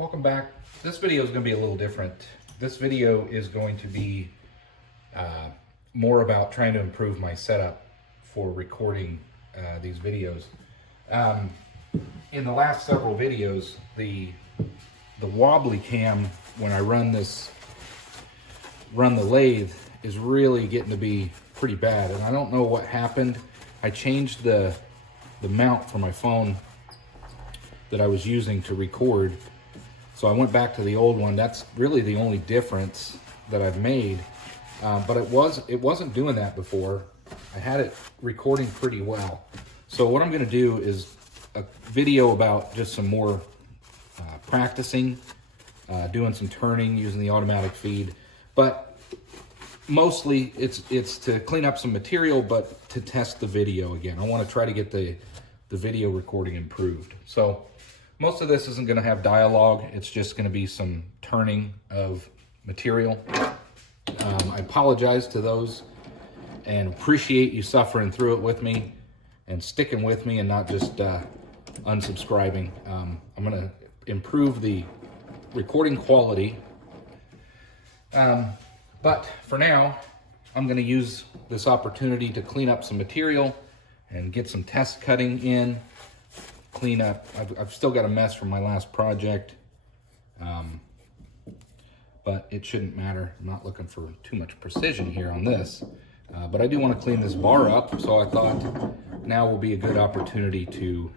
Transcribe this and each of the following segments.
Welcome back. This video is going to be a little different. This video is going to be more about trying to improve my setup for recording these videos. In the last several videos, the wobbly cam, when I run the lathe, is really getting to be pretty bad, and I don't know what happened. I changed the mount for my phone that I was using to record. So I went back to the old one. That's really the only difference that I've made. But it wasn't doing that before. I had it recording pretty well. So what I'm gonna do is a video about just some more practicing, doing some turning using the automatic feed. But mostly it's to clean up some material, but to test the video again. I wanna try to get the video recording improved. So most of this isn't going to have dialogue. It's just going to be some turning of material. I apologize to those and appreciate you suffering through it with me and sticking with me and not just unsubscribing. I'm going to improve the recording quality. But for now, I'm going to use this opportunity to clean up some material and get some test cutting in. Clean up. I've still got a mess from my last project, but it shouldn't matter. I'm not looking for too much precision here on this, but I do want to clean this bar up, so I thought now will be a good opportunity to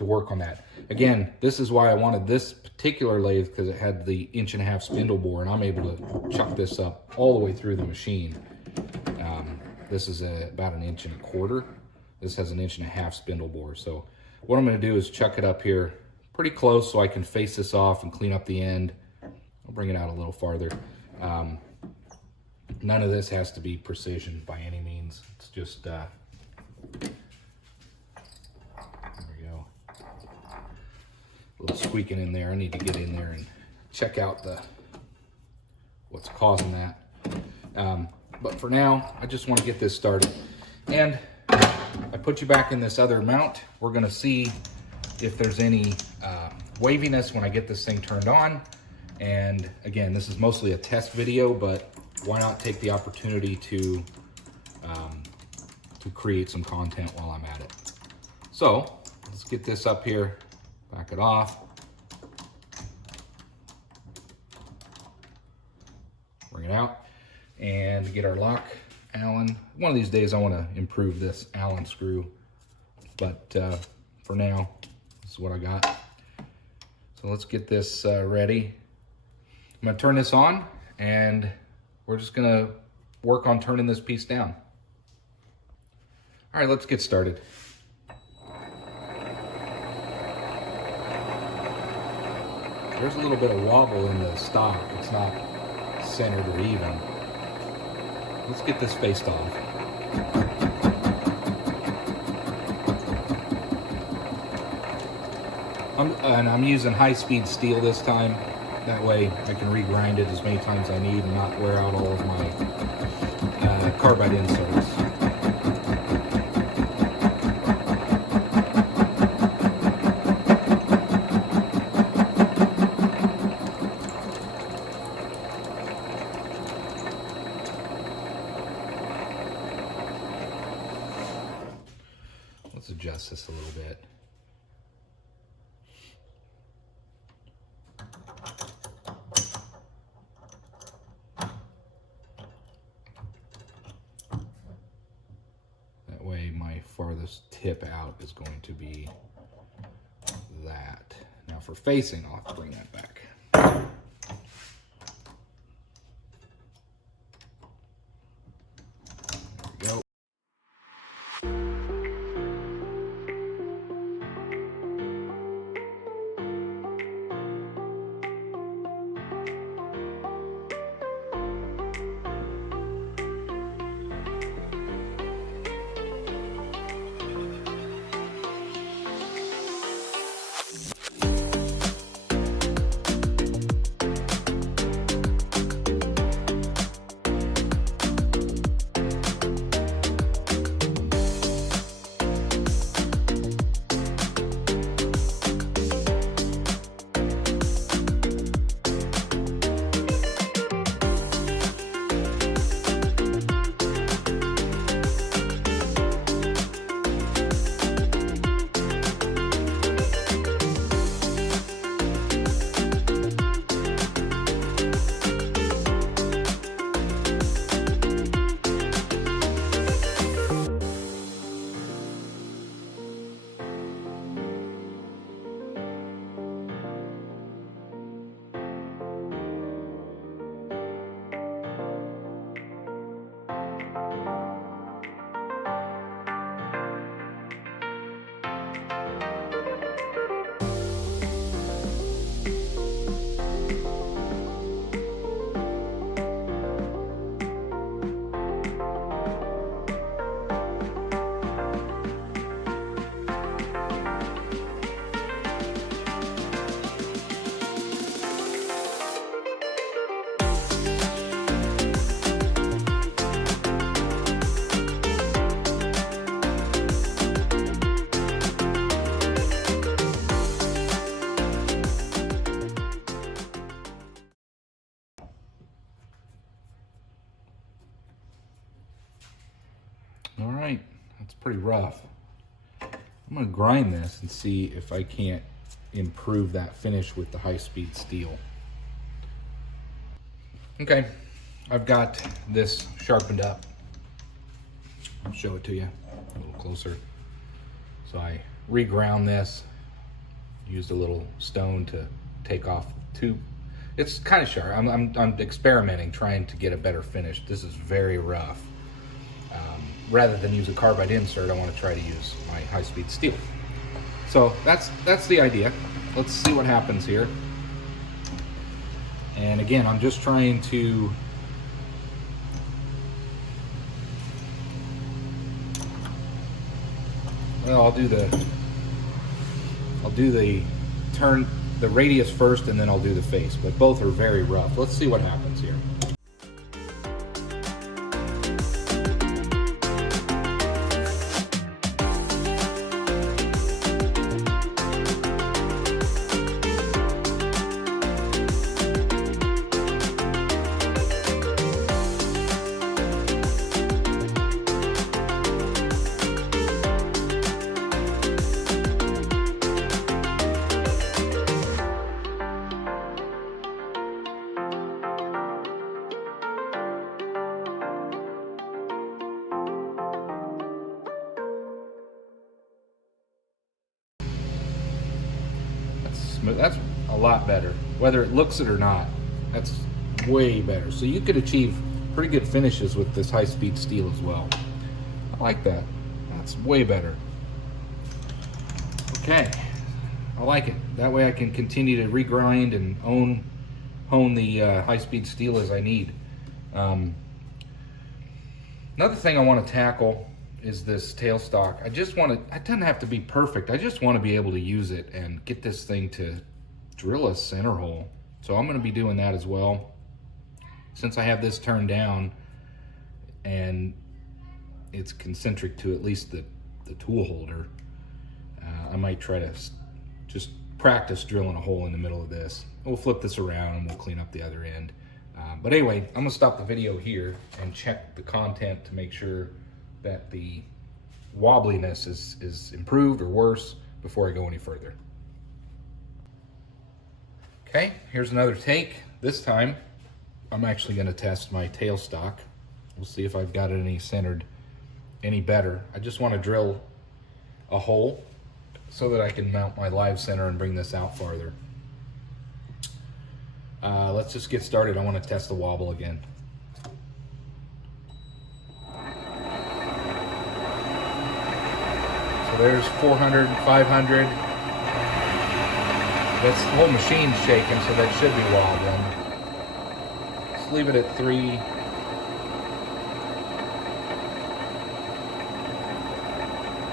work on that. Again, this is why I wanted this particular lathe, because it had the 1.5-inch spindle bore, and I'm able to chuck this up all the way through the machine. This is about 1.25 inches. This has 1.5 inch spindle bore, so what I'm going to do is chuck it up here pretty close so I can face this off and clean up the end. I'll bring it out a little farther. None of this has to be precision by any means. It's just, there we go. A little squeaking in there. I need to get in there and check out what's causing that. But for now, I just want to get this started. And I put you back in this other mount. We're gonna see if there's any waviness when I get this thing turned on. And again, this is mostly a test video, but why not take the opportunity to create some content while I'm at it. So let's get this up here, back it off. Bring it out and get our lock Allen. One of these days I want to improve this Allen screw, but for now this is what I got. So let's get this ready. I'm going to turn this on and we're just going to work on turning this piece down. All right, let's get started. There's a little bit of wobble in the stock. It's not centered or even. Let's get this faced off. I'm using high-speed steel this time. That way I can regrind it as many times as I need and not wear out all of my carbide inserts. Let's adjust this a little bit. That way my farthest tip out is going to be that. Now for facing, I'll have to bring that back. All right, that's pretty rough. I'm gonna grind this and see if I can't improve that finish with the high-speed steel. Okay, I've got this sharpened up. I'll show it to you a little closer. So I reground this, used a little stone to take off two. It's kind of sharp. I'm experimenting, trying to get a better finish. This is very rough. Rather than use a carbide insert, I want to try to use my high-speed steel. So that's the idea. Let's see what happens here. And again, I'm just trying to I'll do the turn, the radius first, and then I'll do the face, but both are very rough. Let's see what happens here. That's a lot better. Whether it looks it or not, that's way better. So you could achieve pretty good finishes with this high-speed steel as well. I like that. That's way better. Okay, I like it. That way I can continue to regrind and hone the high-speed steel as I need. Another thing I want to tackle is this tailstock. I just want to, it doesn't have to be perfect. I just want to be able to use it and get this thing to drill a center hole. So I'm going to be doing that as well. Since I have this turned down and it's concentric to at least the tool holder, I might try to just practice drilling a hole in the middle of this. We'll flip this around and we'll clean up the other end. But anyway, I'm going to stop the video here and check the content to make sure that the wobbliness is improved or worse before I go any further. Okay, here's another take. This time, I'm actually going to test my tailstock. We'll see if I've got it any centered any better. I just want to drill a hole so that I can mount my live center and bring this out farther. Let's just get started. I want to test the wobble again. So there's 400, 500. This whole machine's shaking, so that should be wobbling. Let's leave it at 3.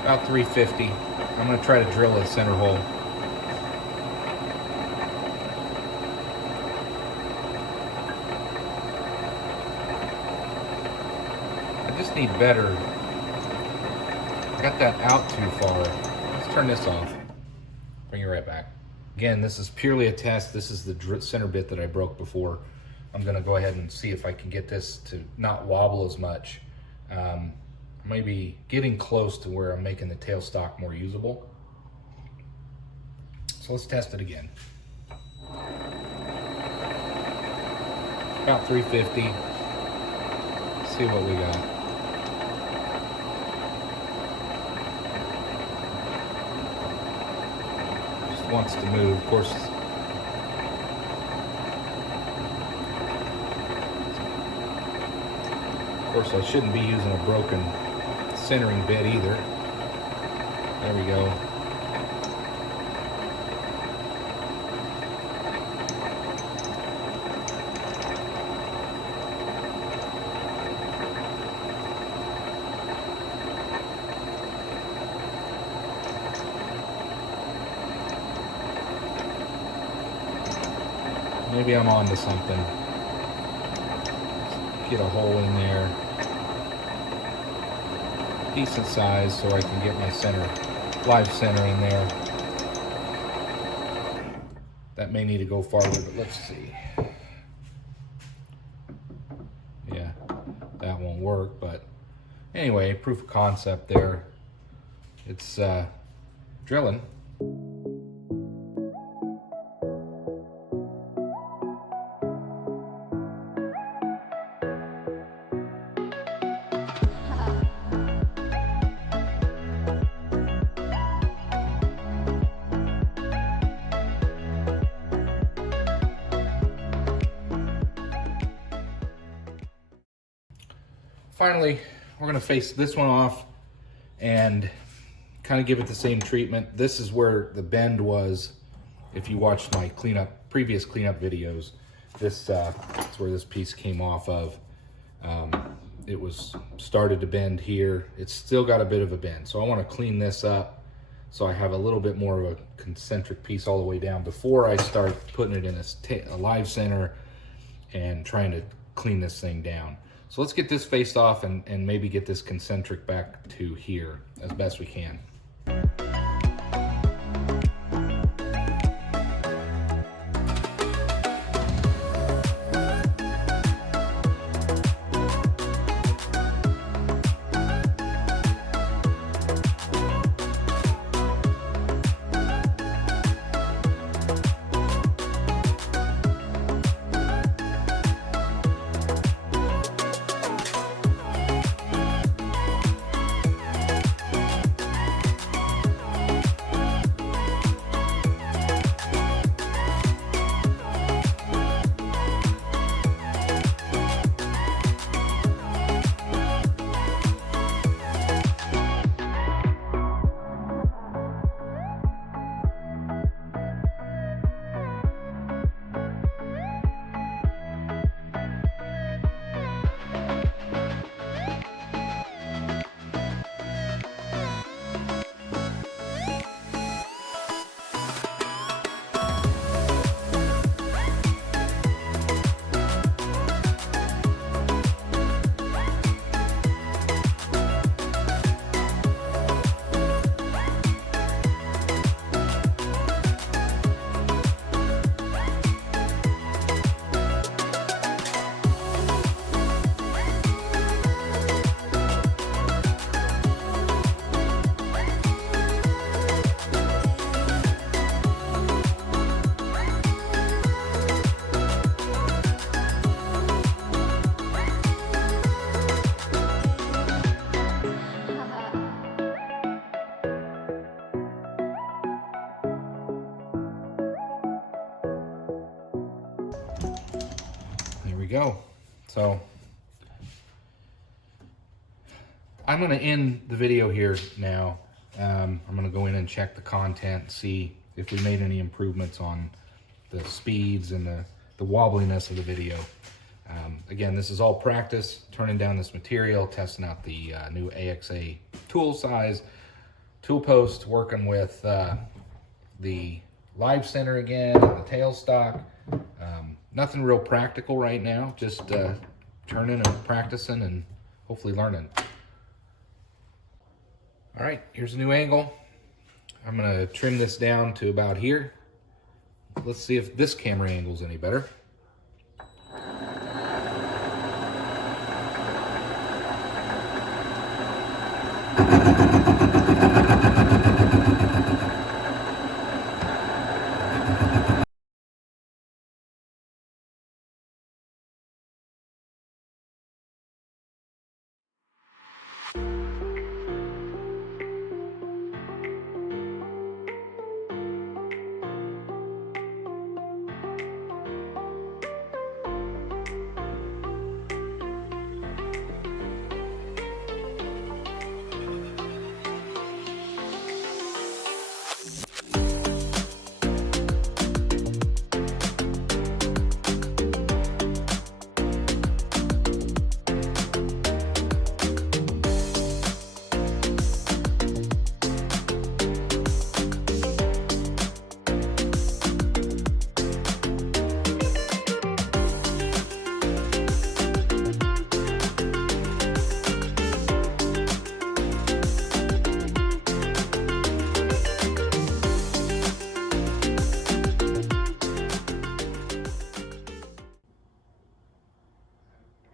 About 350. I'm going to try to drill a center hole. I just need better. I got that out too far. Let's turn this off. Bring it right back. Again, this is purely a test. This is the center bit that I broke before. I'm going to go ahead and see if I can get this to not wobble as much. Maybe getting close to where I'm making the tailstock more usable. So let's test it again. About 350. Let's see what we got. Just wants to move, of course. Of course, I shouldn't be using a broken centering bit either. There we go. Maybe I'm onto something. Get a hole in there. Decent size so I can get my center, live center in there. That may need to go farther, but let's see. Yeah, that won't work, but Anyway, proof of concept there. It's drilling. Finally, we're gonna face this one off and kind of give it the same treatment. This is where the bend was. If you watched my previous cleanup videos, this is where this piece came off of. It was started to bend here. It's still got a bit of a bend. So I want to clean this up so I have a little bit more of a concentric piece all the way down before I start putting it in a live center and trying to clean this thing down. So let's get this faced off and maybe get this concentric back to here as best we can. Go. So I'm going to end the video here now. I'm going to go in and check the content, see if we made any improvements on the speeds and the wobbliness of the video. Again, this is all practice, turning down this material, testing out the new AXA tool size, tool post, working with the live center again, and the tailstock. Nothing real practical right now, just turning and practicing and hopefully learning. All right, here's a new angle. I'm gonna trim this down to about here. Let's see if this camera angle is any better.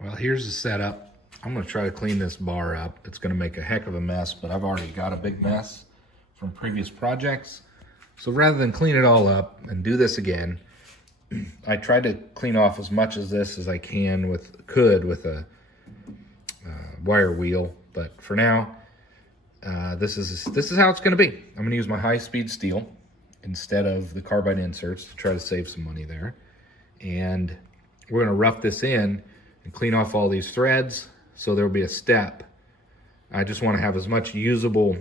Well, here's the setup. I'm gonna try to clean this bar up. It's gonna make a heck of a mess, but I've already got a big mess from previous projects. So rather than clean it all up and do this again, I tried to clean off as much of this as I could with a wire wheel. But for now, this is how it's gonna be. I'm gonna use my high-speed steel instead of the carbide inserts to try to save some money there. And we're gonna rough this in and clean off all these threads so there'll be a step. I just wanna have as much usable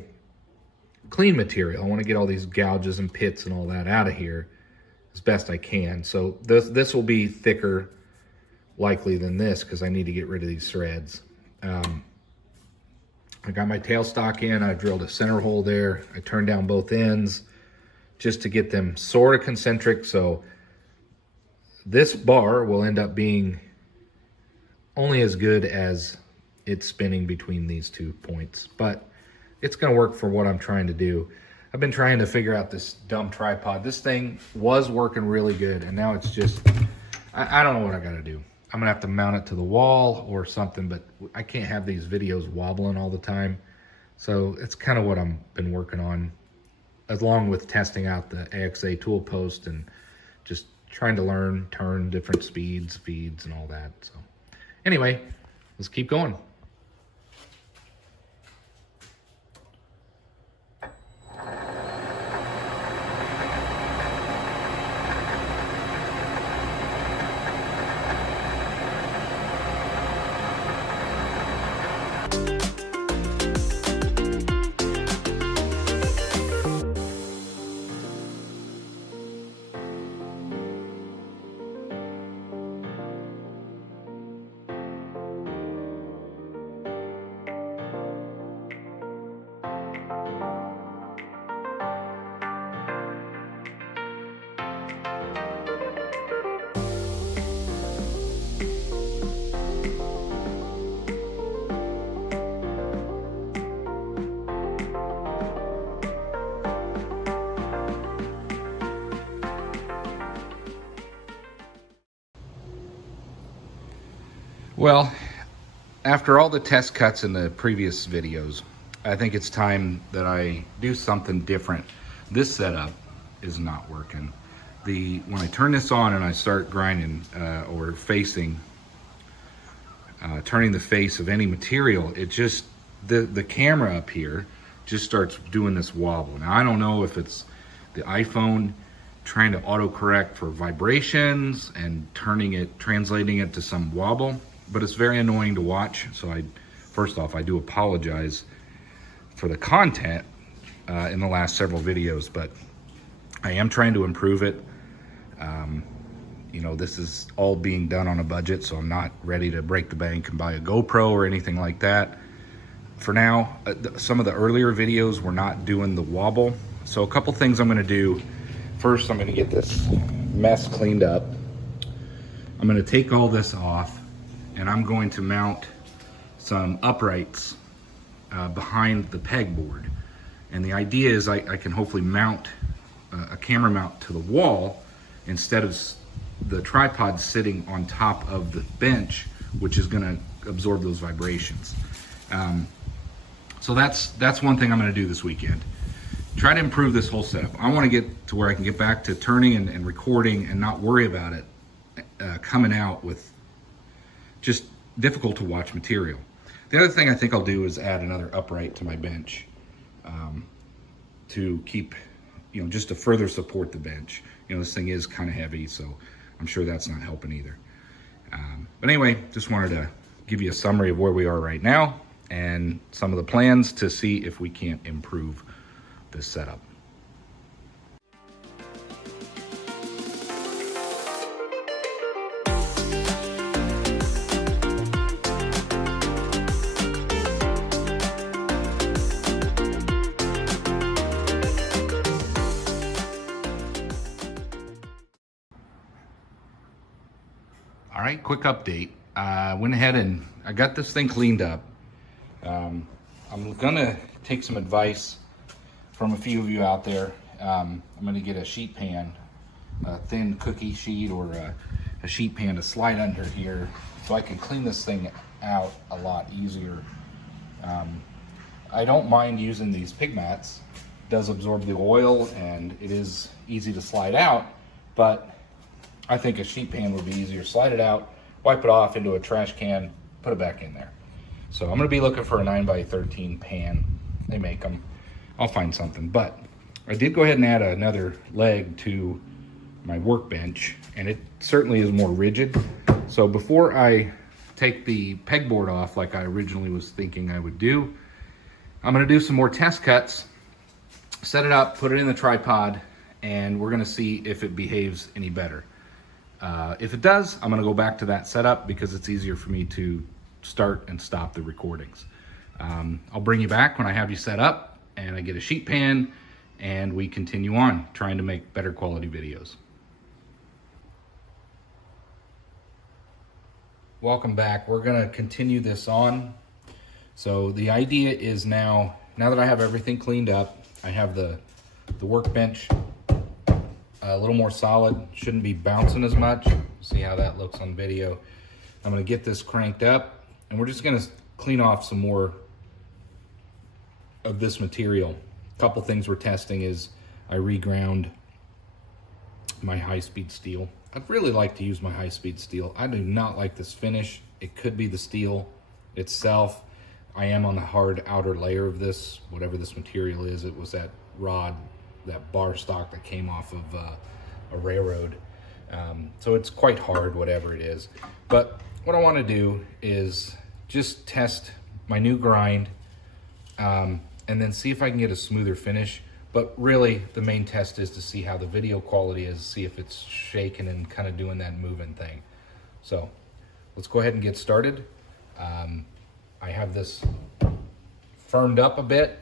clean material. I wanna get all these gouges and pits and all that out of here as best I can. So this will be thicker likely than this because I need to get rid of these threads. I got my tailstock in, I drilled a center hole there. I turned down both ends just to get them sort of concentric. So this bar will end up being only as good as it's spinning between these 2 points, but it's gonna work for what I'm trying to do. I've been trying to figure out this dumb tripod. This thing was working really good, and now it's just, I don't know what I gotta do. I'm gonna have to mount it to the wall or something, but I can't have these videos wobbling all the time. So it's kind of what I've been working on, along with testing out the AXA tool post and just trying to learn, turn different speeds, feeds, and all that. So anyway, let's keep going. Well, after all the test cuts in the previous videos, I think it's time that I do something different. This setup is not working. When I turn this on and I start grinding or facing, turning the face of any material, it just, the camera up here just starts doing this wobble. Now I don't know if it's the iPhone trying to autocorrect for vibrations and translating it to some wobble, but it's very annoying to watch. So first off, I do apologize for the content in the last several videos, but I am trying to improve it. You know, this is all being done on a budget, so I'm not ready to break the bank and buy a GoPro or anything like that. For now, some of the earlier videos were not doing the wobble. So a couple things I'm gonna do. First, I'm gonna get this mess cleaned up. I'm gonna take all this off, and I'm going to mount some uprights behind the pegboard. And the idea is I can hopefully mount a camera mount to the wall instead of the tripod sitting on top of the bench, which is gonna absorb those vibrations. So that's one thing I'm gonna do this weekend. Try to improve this whole setup. I wanna get to where I can get back to turning and recording and not worry about it coming out with just difficult to watch material. The other thing I think I'll do is add another upright to my bench to keep, you know, just to further support the bench. You know, this thing is kind of heavy, so I'm sure that's not helping either. But anyway, just wanted to give you a summary of where we are right now and some of the plans to see if we can't improve this setup. All right, quick update. I went ahead and I got this thing cleaned up. I'm gonna take some advice from a few of you out there. I'm gonna get a sheet pan, a thin cookie sheet or a sheet pan to slide under here so I can clean this thing out a lot easier. I don't mind using these pig mats. It does absorb the oil and it is easy to slide out, but I think a sheet pan would be easier. Slide it out, wipe it off into a trash can, put it back in there. So I'm gonna be looking for a 9x13 pan. They make them. I'll find something, but I did go ahead and add another leg to my workbench, and it certainly is more rigid. So before I take the pegboard off like I originally was thinking I would do, I'm gonna do some more test cuts, set it up, put it in the tripod, and we're gonna see if it behaves any better. If it does, I'm gonna go back to that setup because it's easier for me to start and stop the recordings. I'll bring you back when I have you set up and I get a sheet pan and we continue on trying to make better quality videos. Welcome back. We're gonna continue this on. So the idea is now that I have everything cleaned up, I have the workbench a little more solid, shouldn't be bouncing as much. See how that looks on video. I'm gonna get this cranked up and we're just gonna clean off some more of this material. A couple things we're testing is I reground my high-speed steel. I'd really like to use my high-speed steel. I do not like this finish. It could be the steel itself. I am on the hard outer layer of this, whatever this material is. It was that rod, that bar stock that came off of a railroad. So it's quite hard, whatever it is. But what I want to do is just test my new grind and then see if I can get a smoother finish. But really, the main test is to see how the video quality is, see if it's shaking and kind of doing that moving thing. So let's go ahead and get started. I have this firmed up a bit.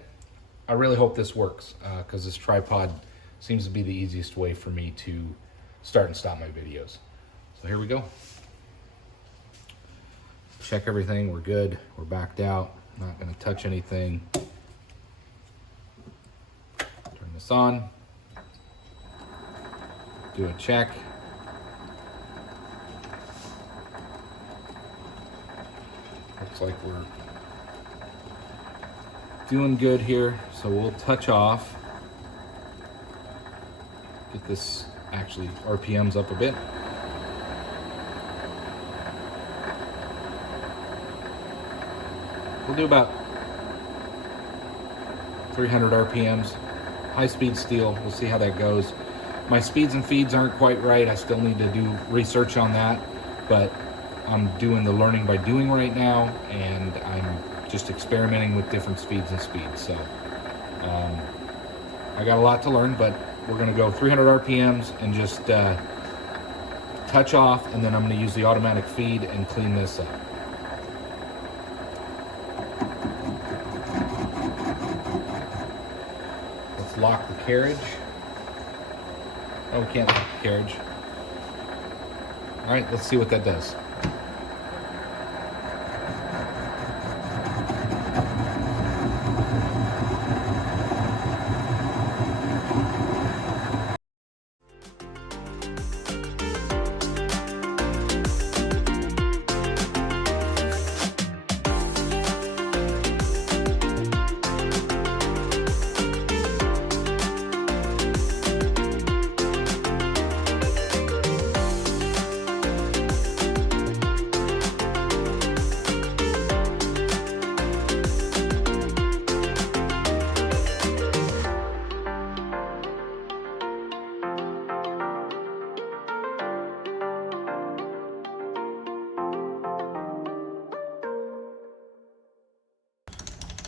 I really hope this works because this tripod seems to be the easiest way for me to start and stop my videos. So here we go. Check everything, we're good, we're backed out, not gonna touch anything. Turn this on, do a check. Looks like we're doing good here, so we'll touch off. Get this actually RPMs up a bit. We'll do about 300 RPMs. High-speed steel, we'll see how that goes. My speeds and feeds aren't quite right. I still need to do research on that, but I'm doing the learning by doing right now, and I'm just experimenting with different speeds and speeds. So I got a lot to learn, but we're gonna go 300 RPMs and just touch off, and then I'm gonna use the automatic feed and clean this up. Let's lock the carriage. Oh, we can't lock the carriage. All right, let's see what that does.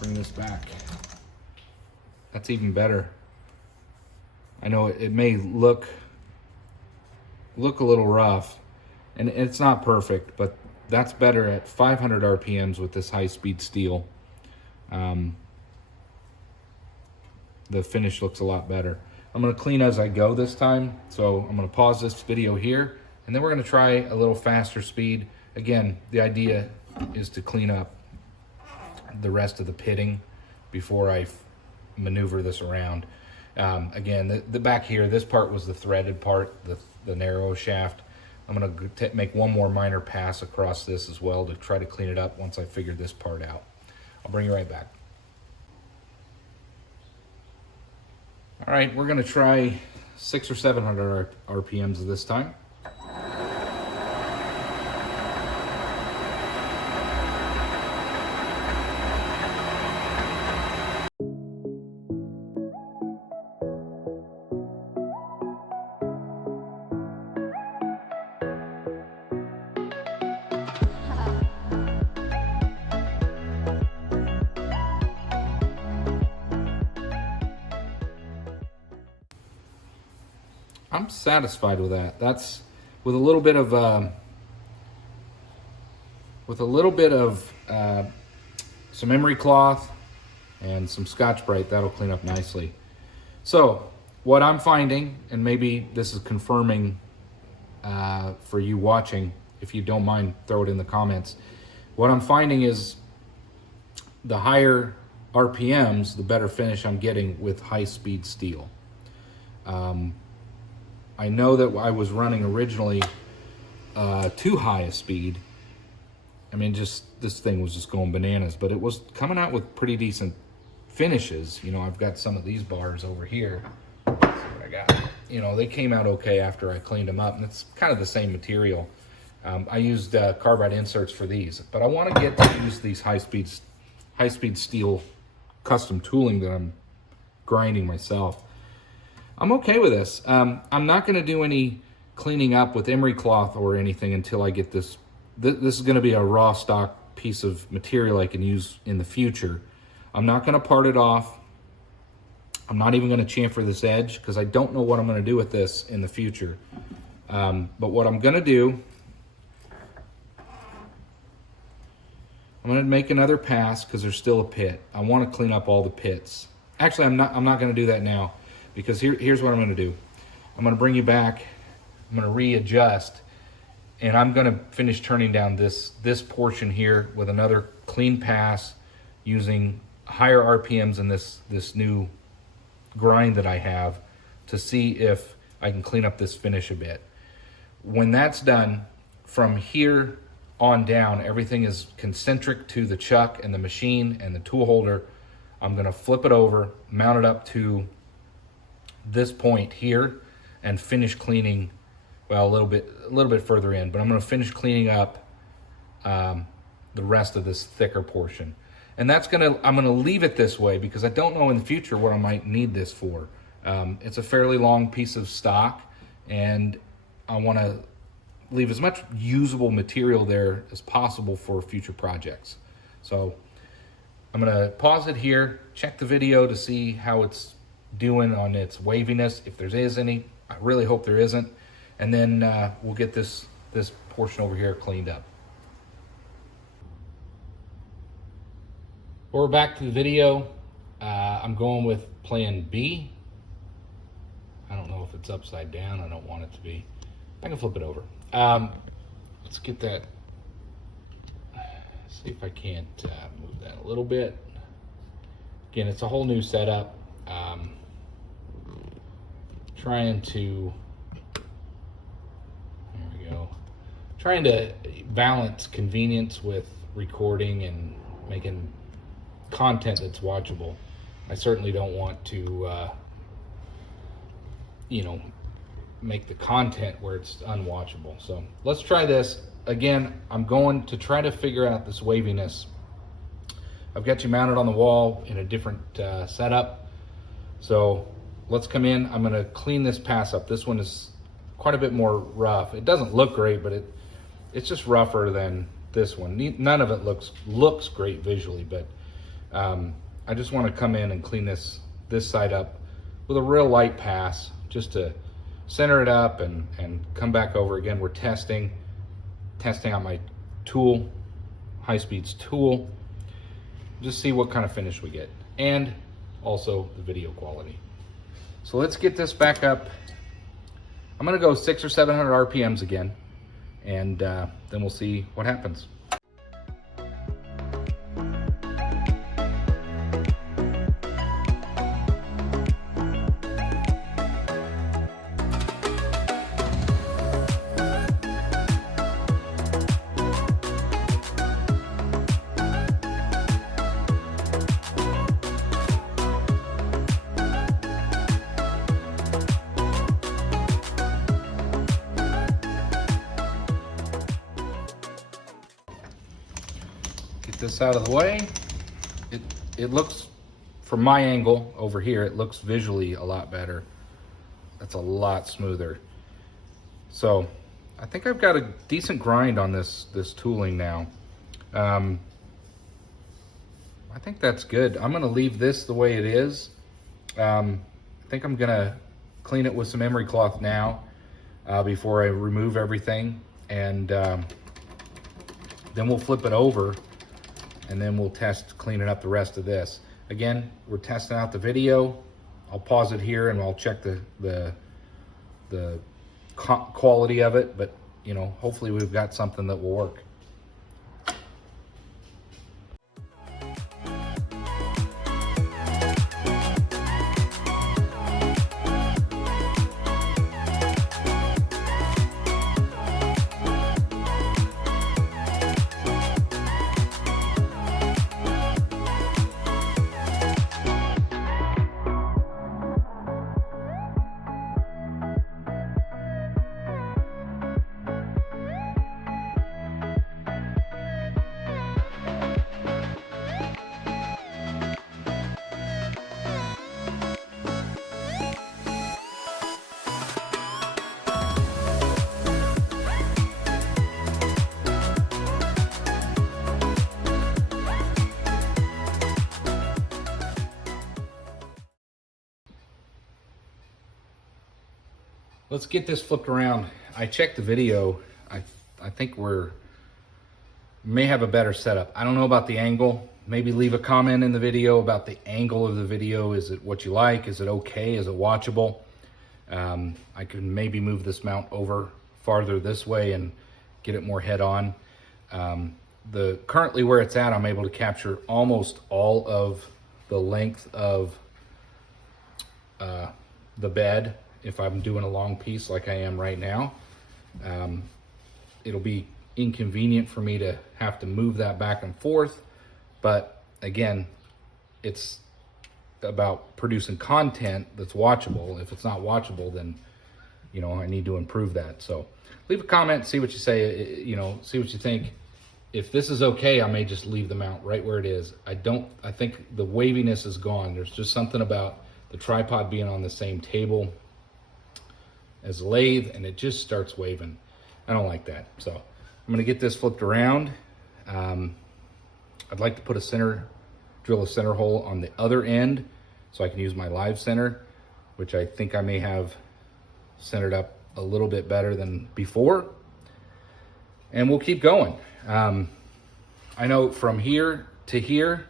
Bring this back. That's even better. I know it may look a little rough, and it's not perfect, but that's better at 500 RPMs with this high-speed steel. The finish looks a lot better. I'm gonna clean as I go this time, so I'm gonna pause this video here, and then we're gonna try a little faster speed. Again, the idea is to clean up the rest of the pitting before I maneuver this around. Again, the back here, this part was the threaded part, the narrow shaft. I'm gonna make one more minor pass across this as well to try to clean it up once I figure this part out. I'll bring you right back. All right, we're gonna try 600 or 700 RPMs this time. I'm satisfied with that. That's with a little bit of some emery cloth and some Scotch-Brite. That'll clean up nicely. So what I'm finding, and maybe this is confirming for you watching, if you don't mind, throw it in the comments. What I'm finding is the higher RPMs, the better finish I'm getting with high-speed steel. I know that I was running originally too high a speed. I mean, just this thing was just going bananas, but it was coming out with pretty decent finishes. You know, I've got some of these bars over here. Let's see what I got. You know, they came out okay after I cleaned them up, and it's kind of the same material. I used carbide inserts for these, but I want to get to use these high-speed steel custom tooling that I'm grinding myself. I'm okay with this. I'm not going to do any cleaning up with emery cloth or anything until I get this. This is going to be a raw stock piece of material I can use in the future. I'm not going to part it off. I'm not even going to chamfer this edge because I don't know what I'm going to do with this in the future. But what I'm going to do, I'm going to make another pass because there's still a pit. I want to clean up all the pits. Actually, I'm not going to do that now. Because here's what I'm going to do. I'm going to bring you back. I'm going to readjust, and I'm going to finish turning down this portion here with another clean pass using higher RPMs in this new grind that I have to see if I can clean up this finish a bit. When that's done, from here on down, everything is concentric to the chuck and the machine and the tool holder. I'm going to flip it over, mount it up to this point here, and finish cleaning, well, a little bit further in, but I'm going to finish cleaning up the rest of this thicker portion. And I'm going to leave it this way because I don't know in the future what I might need this for. It's a fairly long piece of stock, and I want to leave as much usable material there as possible for future projects. So I'm going to pause it here, check the video to see how it's doing on its waviness, if there is any. I really hope there isn't, and then we'll get this portion over here cleaned up. We're back to the video. I'm going with plan B. I don't know if it's upside down. I don't want it to be. I can flip it over. Let's get that. See if I can't move that a little bit. Again, it's a whole new setup. Trying to, there we go, trying to balance convenience with recording and making content that's watchable. I certainly don't want to, you know, make the content where it's unwatchable. So let's try this. Again, I'm going to try to figure out this waviness. I've got you mounted on the wall in a different setup. So let's come in. I'm going to clean this pass up. This one is quite a bit more rough. It doesn't look great, but it's just rougher than this one. None of it looks great visually, but I just want to come in and clean this side up with a real light pass just to center it up and come back over. Again, we're testing out my tool, high speeds tool, just see what kind of finish we get, and also the video quality. So let's get this back up. I'm gonna go 600 or 700 RPMs again, and then we'll see what happens. Get this out of the way. It looks, from my angle over here, it looks visually a lot better. That's a lot smoother. So I think I've got a decent grind on this tooling now. I think that's good. I'm gonna leave this the way it is. I think I'm gonna clean it with some emery cloth now before I remove everything, and then we'll flip it over, and then we'll test cleaning up the rest of this. Again, we're testing out the video. I'll pause it here and I'll check the quality of it, but you know, hopefully we've got something that will work. Let's get this flipped around. I checked the video. I think may have a better setup. I don't know about the angle. Maybe leave a comment in the video about the angle of the video. Is it what you like? Is it okay? Is it watchable? I can maybe move this mount over farther this way and get it more head on. Currently where it's at, I'm able to capture almost all of the length of the bed. If I'm doing a long piece like I am right now, it'll be inconvenient for me to have to move that back and forth. But again, it's about producing content that's watchable. If it's not watchable, then, you know, I need to improve that. So leave a comment, see what you say, you know, see what you think. If this is okay, I may just leave the mount right where it is. I think the waviness is gone. There's just something about the tripod being on the same table as a lathe, and it just starts waving. I don't like that. So I'm gonna get this flipped around. I'd like to put drill a center hole on the other end so I can use my live center, which I think I may have centered up a little bit better than before. And we'll keep going. I know from here to here,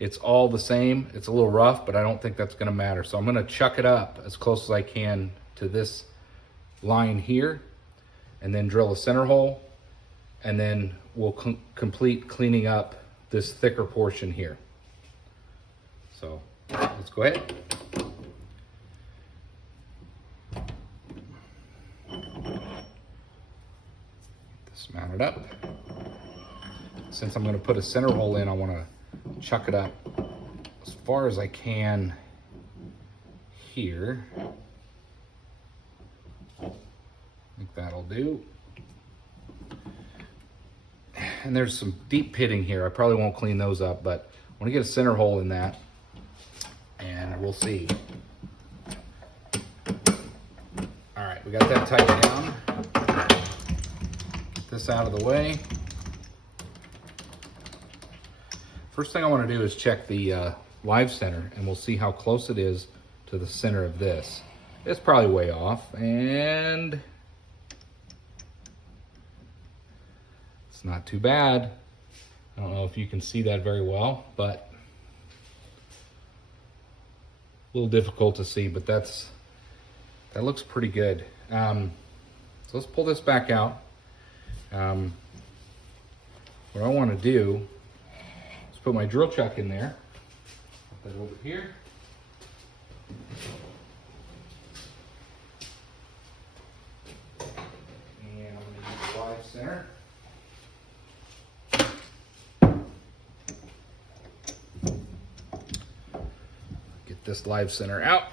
it's all the same. It's a little rough, but I don't think that's gonna matter. So I'm gonna chuck it up as close as I can to this line here, and then drill a center hole, and then we'll complete cleaning up this thicker portion here. So let's go ahead. Get this mounted up. Since I'm going to put a center hole in, I want to chuck it up as far as I can here. I think that'll do. And there's some deep pitting here. I probably won't clean those up, but I want to get a center hole in that, and we'll see. All right, we got that tightened down. Get this out of the way. First thing I want to do is check the live center, and we'll see how close it is to the center of this. It's probably way off, and it's not too bad. I don't know if you can see that very well, but a little difficult to see, but that looks pretty good. So let's pull this back out. What I want to do is put my drill chuck in there. Put that over here. And I'm going to use the live center. Get this live center out.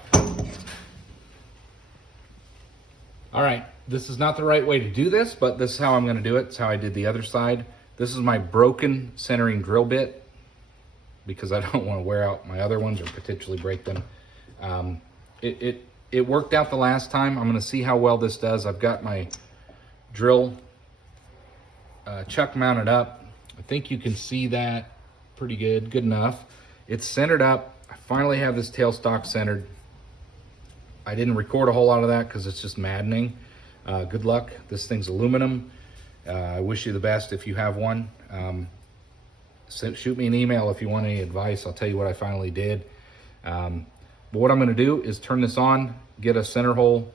All right, this is not the right way to do this, but this is how I'm going to do it. It's how I did the other side. This is my broken centering drill bit because I don't want to wear out my other ones or potentially break them. It worked out the last time. I'm going to see how well this does. I've got my drill chuck mounted up. I think you can see that pretty good enough. It's centered up. I finally have this tailstock centered. I didn't record a whole lot of that because it's just maddening. Good luck. This thing's aluminum. I wish you the best if you have one. Shoot me an email if you want any advice. I'll tell you what I finally did. But what I'm going to do is turn this on, get a center hole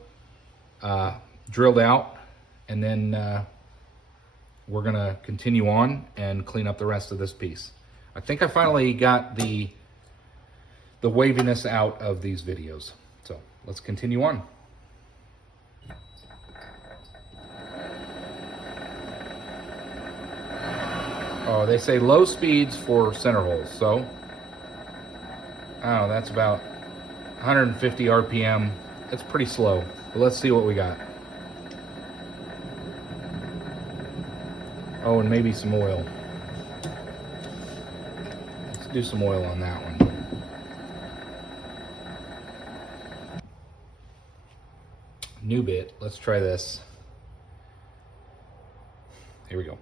drilled out, and then we're going to continue on and clean up the rest of this piece. I think I finally got the waviness out of these videos. So let's continue on. Oh, they say low speeds for center holes. So, oh, that's about 150 RPM. It's pretty slow, but let's see what we got. Oh, and maybe some oil. Let's do some oil on that one. New bit. Let's try this. Here we go.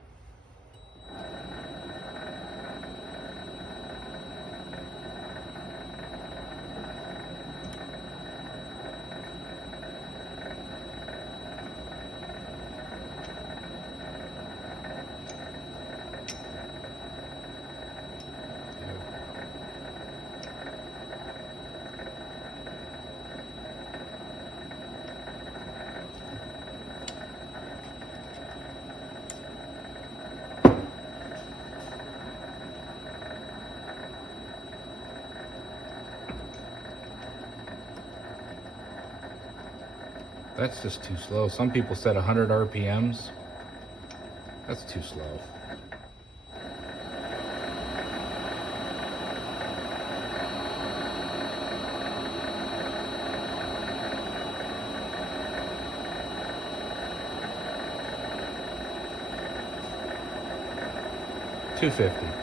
That's just too slow. Some people said 100 RPMs. That's too slow. $250.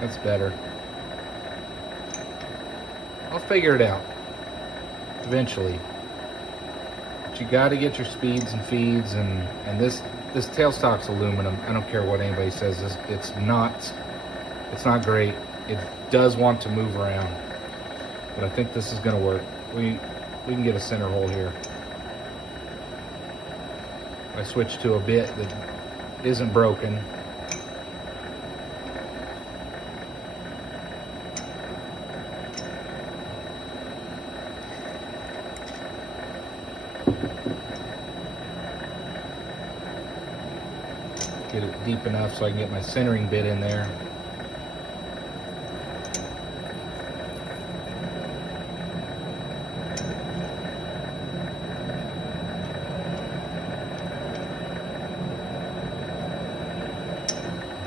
That's better. I'll figure it out eventually. But you got to get your speeds and feeds, and this tailstock's aluminum. I don't care what anybody says. It's not great. It does want to move around, but I think this is going to work. We can get a center hole here. I switched to a bit that isn't broken. Get it deep enough so I can get my centering bit in there.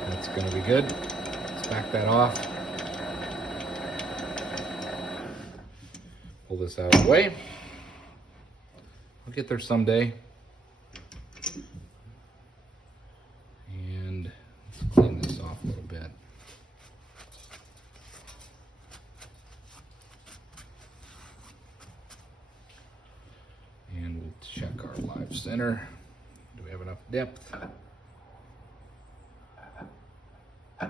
That's going to be good. Let's back that off. Pull this out of the way. I'll get there someday. And we'll check our live center. Do we have enough depth? I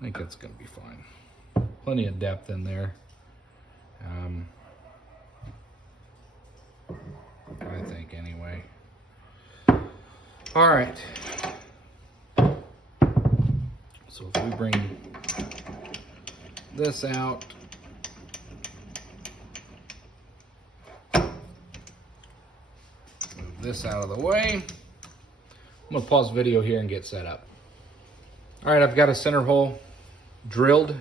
think that's going to be fine. Plenty of depth in there. I think anyway. All right. So if we bring this out, this out of the way. I'm gonna pause the video here and get set up. All right, I've got a center hole drilled.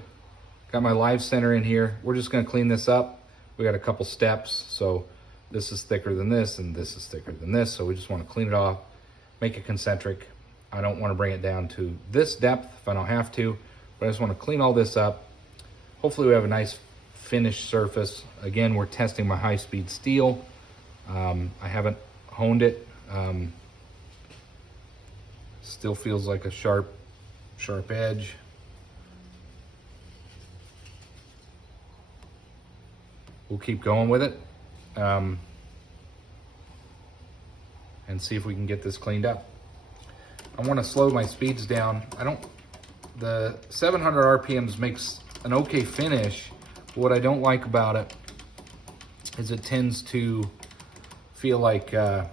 Got my live center in here. We're just gonna clean this up. We got a couple steps. So this is thicker than this and this is thicker than this. So we just wanna clean it off, make it concentric. I don't wanna bring it down to this depth if I don't have to, but I just wanna clean all this up. Hopefully we have a nice finished surface. Again, we're testing my high-speed steel. I haven't honed it. Still feels like a sharp edge. We'll keep going with it and see if we can get this cleaned up. I want to slow my speeds down. The 700 RPMs makes an okay finish. What I don't like about it is it tends to feel like it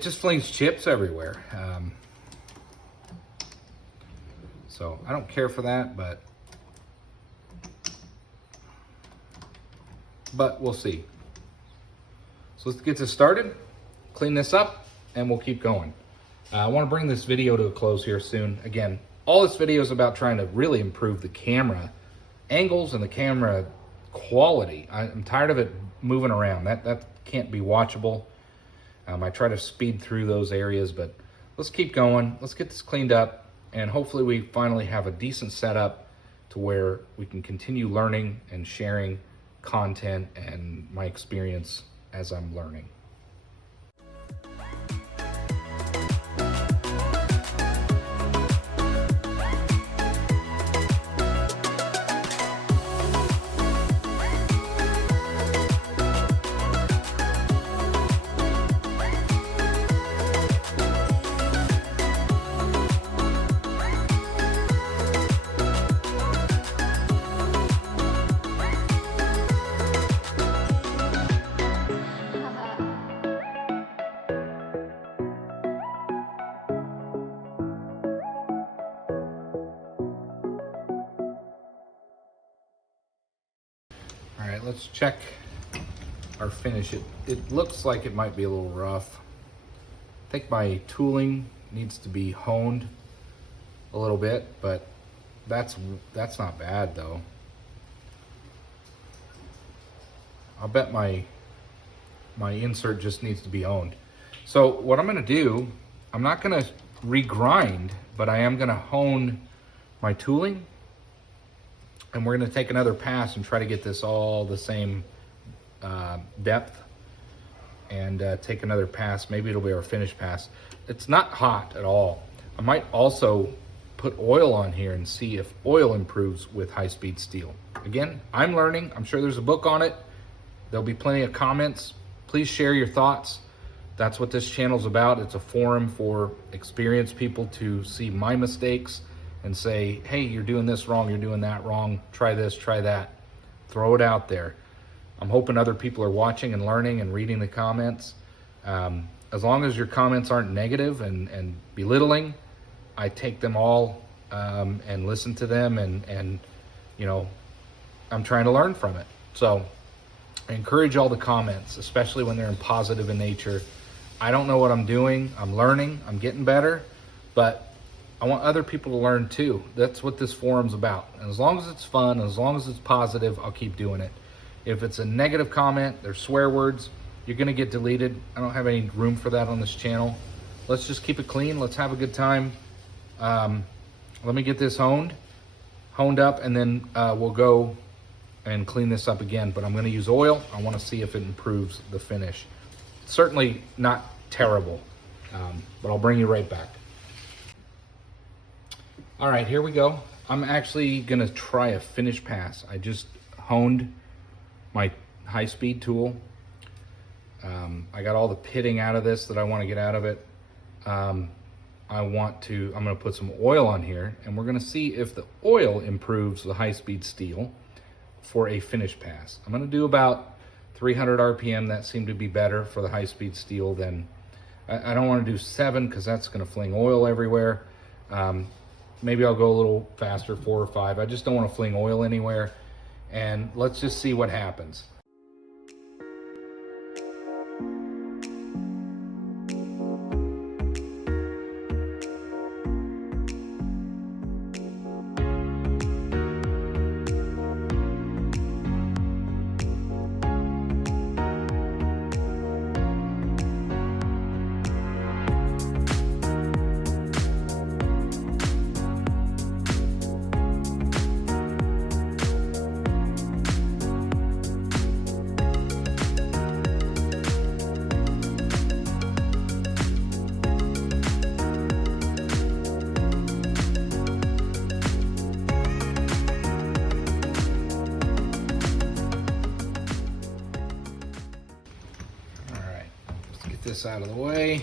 just flings chips everywhere. So I don't care for that, but we'll see. So let's get this started, clean this up, and we'll keep going. I want to bring this video to a close here soon. Again, all this video is about trying to really improve the camera angles and the camera quality. I'm tired of it moving around. That can't be watchable. I try to speed through those areas, but let's keep going. Let's get this cleaned up, and hopefully we finally have a decent setup to where we can continue learning and sharing content and my experience as I'm learning. All right, let's check our finish. It looks like it might be a little rough. I think my tooling needs to be honed a little bit, but that's not bad though. I'll bet my insert just needs to be honed. So what I'm gonna do, I'm not gonna regrind, but I am gonna hone my tooling, and we're gonna take another pass and try to get this all the same depth, and take another pass. Maybe it'll be our finish pass. It's not hot at all. I might also put oil on here and see if oil improves with high-speed steel. Again, I'm learning. I'm sure there's a book on it. There'll be plenty of comments. Please share your thoughts. That's what this channel's about. It's a forum for experienced people to see my mistakes and say, hey, you're doing this wrong, you're doing that wrong, try this, try that. Throw it out there. I'm hoping other people are watching and learning and reading the comments. As long as your comments aren't negative and belittling, I take them all and listen to them, and you know, I'm trying to learn from it. So I encourage all the comments, especially when they're in positive in nature. I don't know what I'm doing. I'm learning. I'm getting better, but I want other people to learn too. That's what this forum's about. And as long as it's fun, as long as it's positive, I'll keep doing it. If it's a negative comment, there's swear words, you're gonna get deleted. I don't have any room for that on this channel. Let's just keep it clean. Let's have a good time. Let me get this honed up, and then we'll go and clean this up again. But I'm gonna use oil. I wanna see if it improves the finish. Certainly not terrible, but I'll bring you right back. All right, here we go. I'm actually gonna try a finish pass. I just honed my high-speed tool. I got all the pitting out of this that I wanna get out of it. I'm gonna put some oil on here, and we're gonna see if the oil improves the high-speed steel for a finish pass. I'm gonna do about 300 RPM. That seemed to be better for the high-speed steel than, I don't wanna do 7 because that's gonna fling oil everywhere. Maybe I'll go a little faster, 4 or 5. I just don't wanna fling oil anywhere. And let's just see what happens. get this out of the way.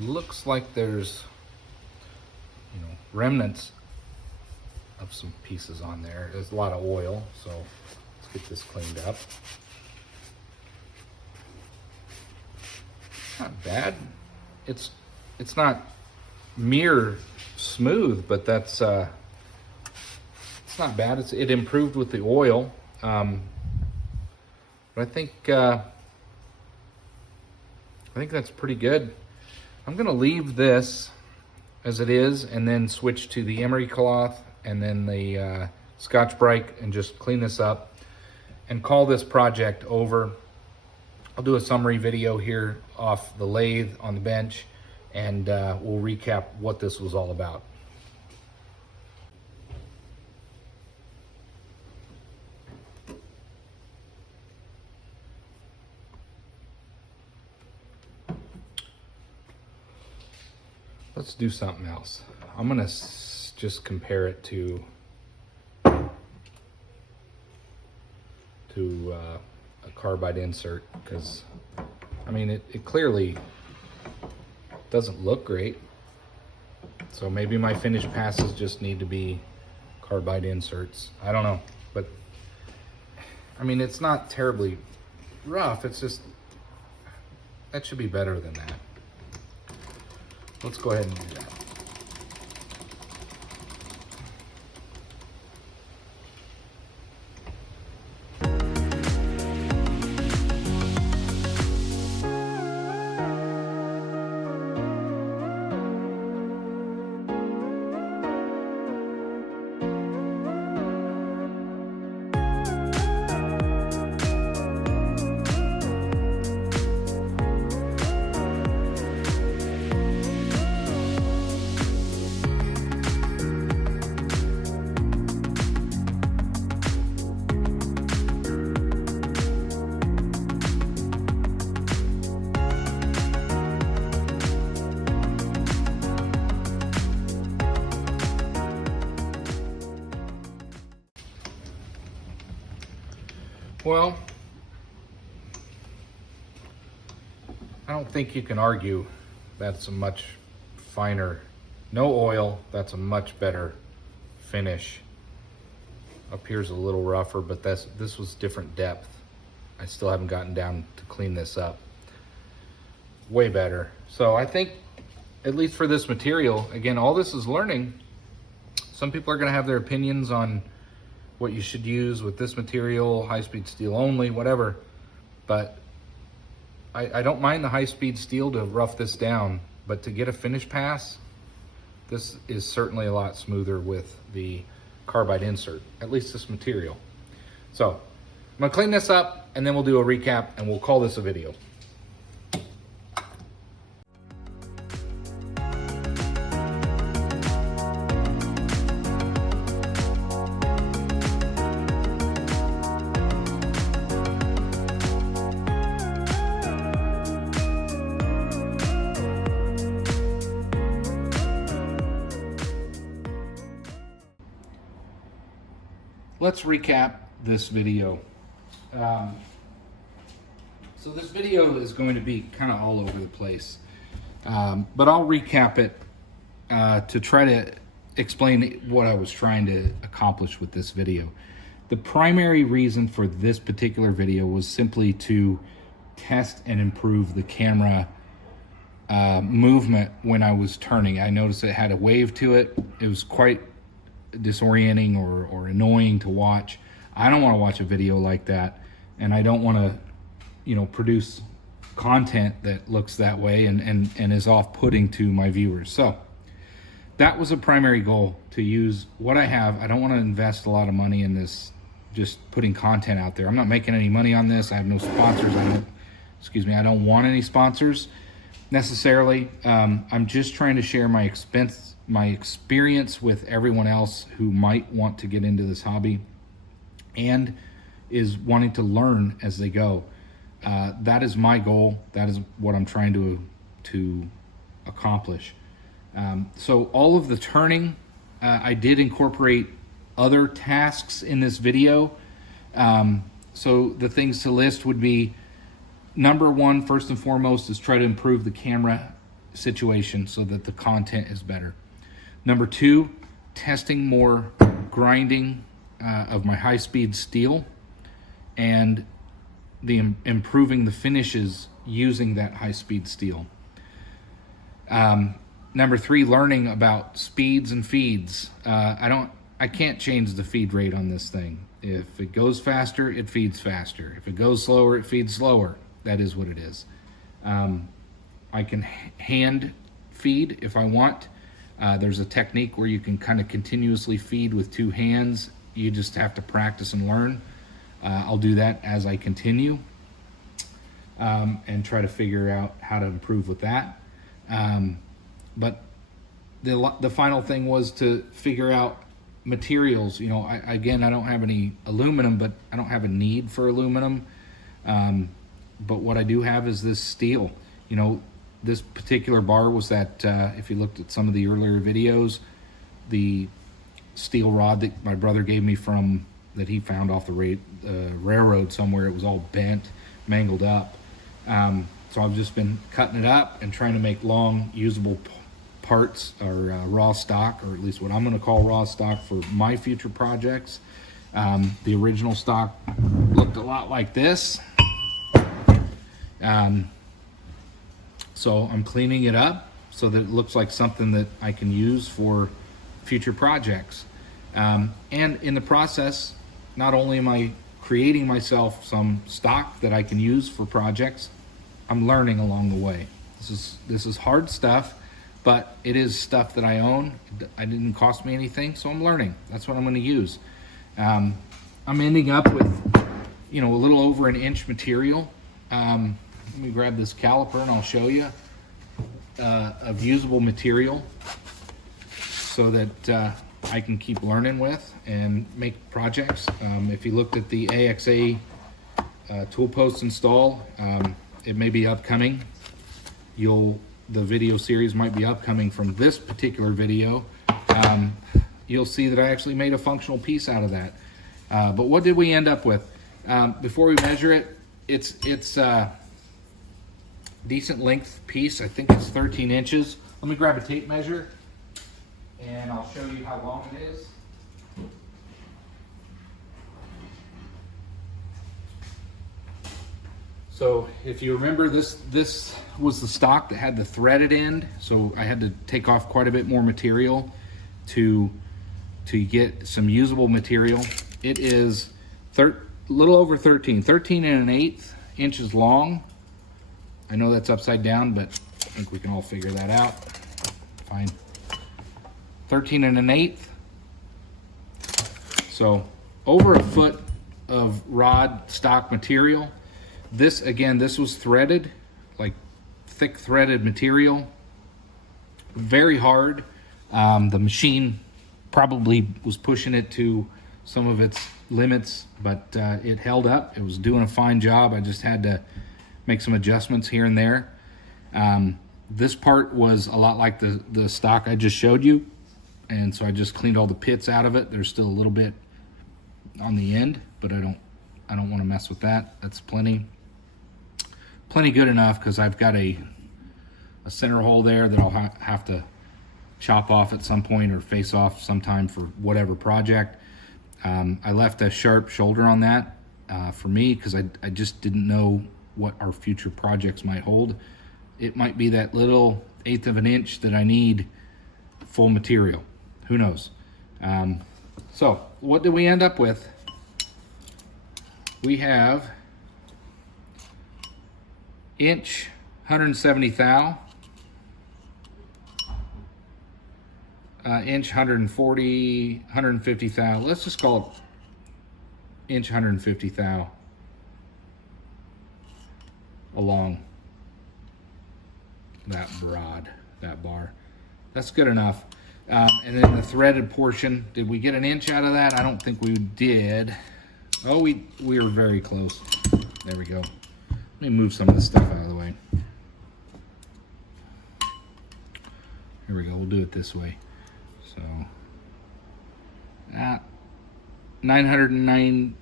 Looks like there's, remnants of some pieces on there. There's a lot of oil, so let's get this cleaned up. Not bad. It's not mirror smooth, but that's it's not bad. It improved with the oil, but I think that's pretty good. I'm gonna leave this as it is and then switch to the emery cloth and then the Scotch-Brite and just clean this up and call this project over. I'll do a summary video here off the lathe on the bench, and we'll recap what this was all about. Let's do something else. I'm gonna just compare it to a carbide insert, because I mean it clearly doesn't look great. So maybe my finish passes just need to be carbide inserts. I don't know, but I mean it's not terribly rough. It's just that should be better than that. Let's go ahead and do that. Well, I don't think you can argue that's a much finer, no oil, that's a much better finish. Up here's a little rougher, but this was different depth. I still haven't gotten down to clean this up. Way better. So I think, at least for this material, again, all this is learning. Some people are gonna have their opinions on what you should use with this material, high-speed steel only, whatever. But I don't mind the high-speed steel to rough this down, but to get a finish pass, this is certainly a lot smoother with the carbide insert, at least this material. So I'm gonna clean this up and then we'll do a recap and we'll call this a video. Let's recap this video. So this video is going to be kind of all over the place, but I'll recap it to try to explain what I was trying to accomplish with this video. The primary reason for this particular video was simply to test and improve the camera movement when I was turning. I noticed it had a wave to it. It was quite disorienting or annoying to watch. I don't want to watch a video like that, and I don't want to, produce content that looks that way and is off-putting to my viewers. So that was a primary goal, to use what I have. I don't want to invest a lot of money in this, just putting content out there. I'm not making any money on this. I have no sponsors. I don't want any sponsors necessarily. I'm just trying to share my experience with everyone else who might want to get into this hobby and is wanting to learn as they go. That is my goal. That is what I'm trying to accomplish. So all of the turning, I did incorporate other tasks in this video. So the things to list would be number one, first and foremost, is try to improve the camera situation so that the content is better. Number two, testing more grinding of my high-speed steel and improving the finishes using that high-speed steel. Number three, learning about speeds and feeds. I can't change the feed rate on this thing. If it goes faster, it feeds faster. If it goes slower, it feeds slower. That is what it is. I can hand feed if I want. There's a technique where you can kind of continuously feed with two hands. You just have to practice and learn. I'll do that as I continue and try to figure out how to improve with that. But the final thing was to figure out materials. You know, I don't have any aluminum, but I don't have a need for aluminum. But what I do have is this steel. You know, this particular bar was that, if you looked at some of the earlier videos, the steel rod that my brother gave me that he found off the railroad somewhere, it was all bent, mangled up. So I've just been cutting it up and trying to make long, usable parts, or raw stock, or at least what I'm going to call raw stock for my future projects. The original stock looked a lot like this. So I'm cleaning it up so that it looks like something that I can use for future projects. And in the process, not only am I creating myself some stock that I can use for projects, I'm learning along the way. This is hard stuff, but it is stuff that I own. It didn't cost me anything, so I'm learning. That's what I'm going to use. I'm ending up with, a little over an inch material. Let me grab this caliper and I'll show you of usable material so that I can keep learning with and make projects. If you looked at the AXA tool post install, it may be upcoming. The video series might be upcoming from this particular video. You'll see that I actually made a functional piece out of that. But what did we end up with? Before we measure it, it's decent length piece. I think it's 13 inches. Let me grab a tape measure and I'll show you how long it is. So if you remember, this was the stock that had the threaded end, so I had to take off quite a bit more material to get some usable material. It is a little over 13 and an eighth inches long. I know that's upside down, but I think we can all figure that out. Fine. 13 and an eighth. So over a foot of rod stock material. This was threaded, like thick threaded material. Very hard. The machine probably was pushing it to some of its limits, but it held up. It was doing a fine job. I just had to make some adjustments here and there. This part was a lot like the stock I just showed you, and so I just cleaned all the pits out of it. There's still a little bit on the end, but I don't want to mess with that. That's plenty good enough, because I've got a center hole there that I'll have to chop off at some point or face off sometime for whatever project. I left a sharp shoulder on that for me, because I just didn't know what our future projects might hold. It might be that little eighth of an inch that I need full material. Who knows? So what did we end up with? We have inch 170 thou, inch 140, 150 thou. Let's just call it inch 150 thou along that bar. That's good enough. And then the threaded portion, did we get an inch out of that? I don't think we did. Oh, we were very close. There we go. Let me move some of this stuff out of the way. Here we go. We'll do it this way. So 909,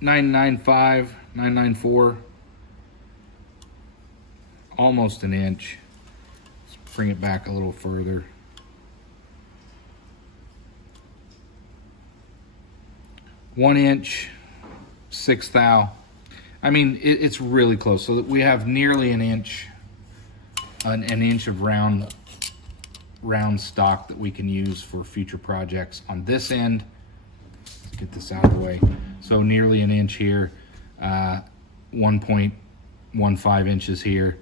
995, 994. almost an inch. Let's bring it back a little further. One inch, 1/6 thou. I mean, it's really close. So we have nearly an inch of round stock that we can use for future projects on this end. Let's get this out of the way. So nearly an inch here, 1.15 inches here.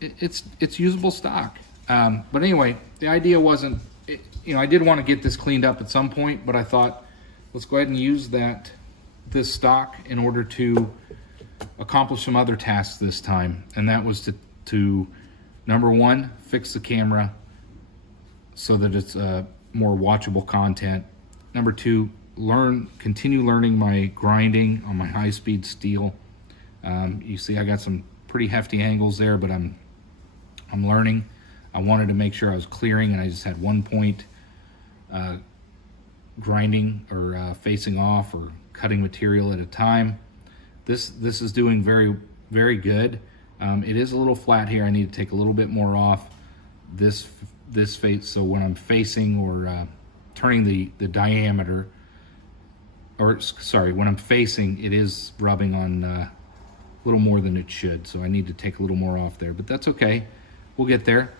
It's usable stock. But anyway, the idea wasn't, I did want to get this cleaned up at some point, but I thought, let's go ahead and use this stock in order to accomplish some other tasks this time. And that was to number one, fix the camera so that it's more watchable content. Number two, continue learning my grinding on my high-speed steel. You see I got some pretty hefty angles there, but I'm learning. I wanted to make sure I was clearing, and I just had 1 point grinding or facing off or cutting material at a time. This is doing very, very good. It is a little flat here. I need to take a little bit more off this face, so when I'm facing or turning the diameter, or sorry, when I'm facing, it is rubbing on a little more than it should, so I need to take a little more off there, but that's okay. We'll get there.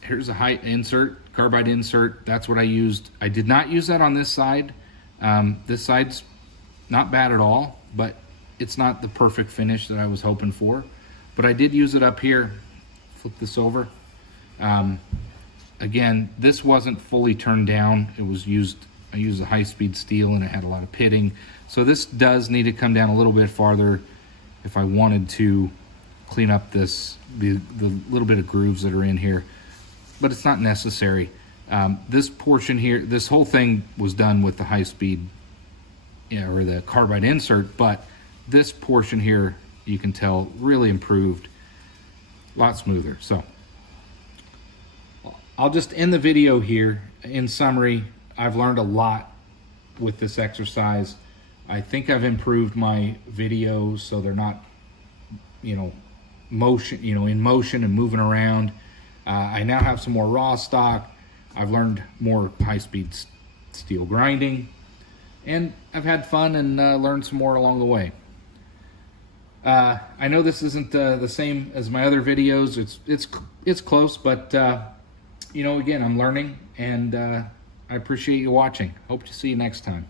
Here's a height insert, carbide insert. That's what I used. I did not use that on this side. This side's not bad at all, but it's not the perfect finish that I was hoping for. But I did use it up here. Flip this over. Again, this wasn't fully turned down. I used a high-speed steel, and it had a lot of pitting. So this does need to come down a little bit farther if I wanted to clean up the little bit of grooves that are in here. But it's not necessary. This portion here, this whole thing was done with the high-speed, or the carbide insert, but this portion here, you can tell, really improved, a lot smoother. So I'll just end the video here. In summary, I've learned a lot with this exercise. I think I've improved my videos so they're not, in motion and moving around. I now have some more raw stock. I've learned more high-speed steel grinding, and I've had fun and learned some more along the way. I know this isn't the same as my other videos. It's close, but again, I'm learning, and I appreciate you watching. Hope to see you next time.